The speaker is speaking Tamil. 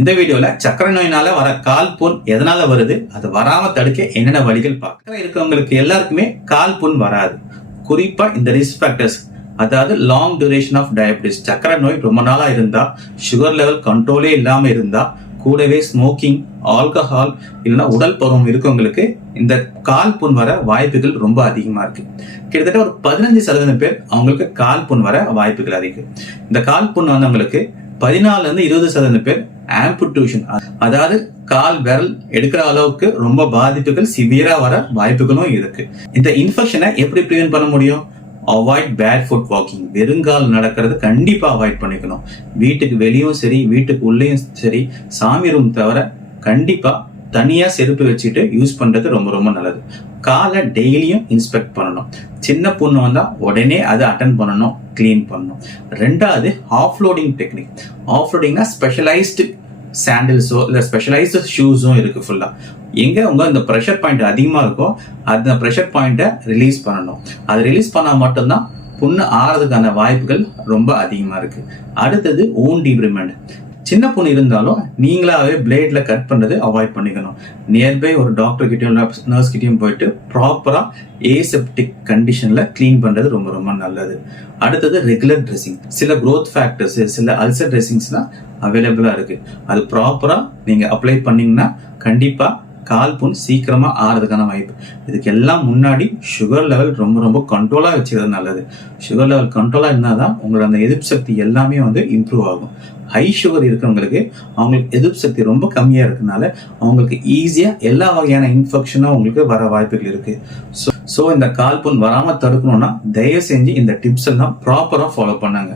இந்த வீடியோல சக்கரை நோயினால வர கால் புண் எதனால வருது? அது வராம தடுக்க என்னென்ன வழிகள் பார்க்க இருக்கவங்களுக்கு எல்லாருக்குமே கால் புண் வராது. குறிப்பா இந்த ரிஸ்க் ஃபேக்டர்ஸ் அதாவது லாங் டியூரேஷன் ஆஃப் டயபிட்டிஸ் சக்கரை நோய் ரொம்ப நாளா இருந்தா சுகர் லெவல் கண்ட்ரோலே இல்லாம இருந்தா கூடவே ஸ்மோக்கிங் ஆல்கஹால் இல்லைன்னா உடல் பருவம் இருக்கவங்களுக்கு இந்த கால் புண் வர வாய்ப்புகள் ரொம்ப அதிகமாக இருக்கு. கிட்டத்தட்ட ஒரு பதினஞ்சு சதவீதம் பேர் அவங்களுக்கு கால் புண் வர வாய்ப்புகள் அதிகம். இந்த கால் புண் வந்தவங்களுக்கு பதினாலுல இருந்து இருபது சதவீதம் பேர் ஆம்புடேஷன் அதாவது கால் விரல் எடுக்கிற அளவுக்கு ரொம்ப பாதிப்புகள் சிவியரா வர வாய்ப்புகளும் இருக்கு. இந்த இன்ஃபெக்ஷனை எப்படி ப்ரிவென்ட் பண்ண முடியும்? அவாய்ட் பேட் ஃபுட் வாக்கிங் வெறுங்கால் நடக்கிறது கண்டிப்பா அவாய்ட் பண்ணிக்கணும். வீட்டுக்கு வெளியும் சரி வீட்டுக்கு உள்ளேயும் சரி சாமி ரூம் தவிர கண்டிப்பா தனியாக செருப்பு வச்சுட்டு யூஸ் பண்ணுறது ரொம்ப ரொம்ப நல்லது. காலை டெய்லியும் இன்ஸ்பெக்ட் பண்ணணும். சின்ன பொண்ணு வந்தால் உடனே அதை அட்டன் பண்ணணும் க்ளீன் பண்ணணும். ரெண்டாவது ஆஃப்லோடிங் டெக்னிக் ஆஃப்லோடிங்னா ஸ்பெஷலைஸ்டு சாண்டில்ஸோ இல்லை ஸ்பெஷலைஸ்டு ஷூஸும் இருக்குது ஃபுல்லாக எங்கே உங்கள் இந்த ப்ரெஷர் பாயிண்ட் அதிகமாக இருக்கோ அந்த ப்ரெஷர் பாயிண்ட்டை ரிலீஸ் பண்ணணும். அது ரிலீஸ் பண்ணால் மட்டும்தான் புண்ணு ஆறதுக்கான வாய்ப்புகள் ரொம்ப அதிகமாக இருக்குது அடுத்தது ஓன் டிப்ரிமெண்ட் சின்ன பொண்ணு இருந்தாலும் நீங்களாவே பிளேட்ல கட் பண்றது அவாய்ட் பண்ணிக்கணும். நியர்பை ஒரு டாக்டர் கிட்டயும் நர்ஸ் கிட்டயும் போயிட்டு ப்ராப்பரா ஏசெப்டிக் கண்டிஷன்ல க்ளீன் பண்றது ரொம்ப ரொம்ப நல்லது. அடுத்தது ரெகுலர் ட்ரெஸ்ஸிங் சில க்ரோத் ஃபேக்டர்ஸ் சில அல்சர் ட்ரெஸ்ஸிங்ஸ்லாம் அவைலபிளா இருக்கு. அது ப்ராப்பரா நீங்க அப்ளை பண்ணீங்கன்னா கண்டிப்பா கால் புண் சீக்கிரமாக ஆறதுக்கான வாய்ப்பு. இதுக்கெல்லாம் முன்னாடி சுகர் லெவல் ரொம்ப ரொம்ப கண்ட்ரோலாக வச்சுக்கிறது நல்லது. சுகர் லெவல் கண்ட்ரோலாக இருந்தால் தான் உங்களோட அந்த எதிர்ப்பு சக்தி எல்லாமே வந்து இம்ப்ரூவ் ஆகும். ஹை சுகர் இருக்கிறவங்களுக்கு அவங்களுக்கு எதிர்ப்பு சக்தி ரொம்ப கம்மியாக இருக்கனால அவங்களுக்கு ஈஸியாக எல்லா வகையான இன்ஃபெக்ஷனும் அவங்களுக்கு வர வாய்ப்புகள் இருக்குது ஸோ ஸோ இந்த கால் புண் வராம தடுக்கணும்னா தயவு செஞ்சு இந்த டிப்ஸ் எல்லாம் ப்ராப்பராக ஃபாலோ பண்ணாங்க.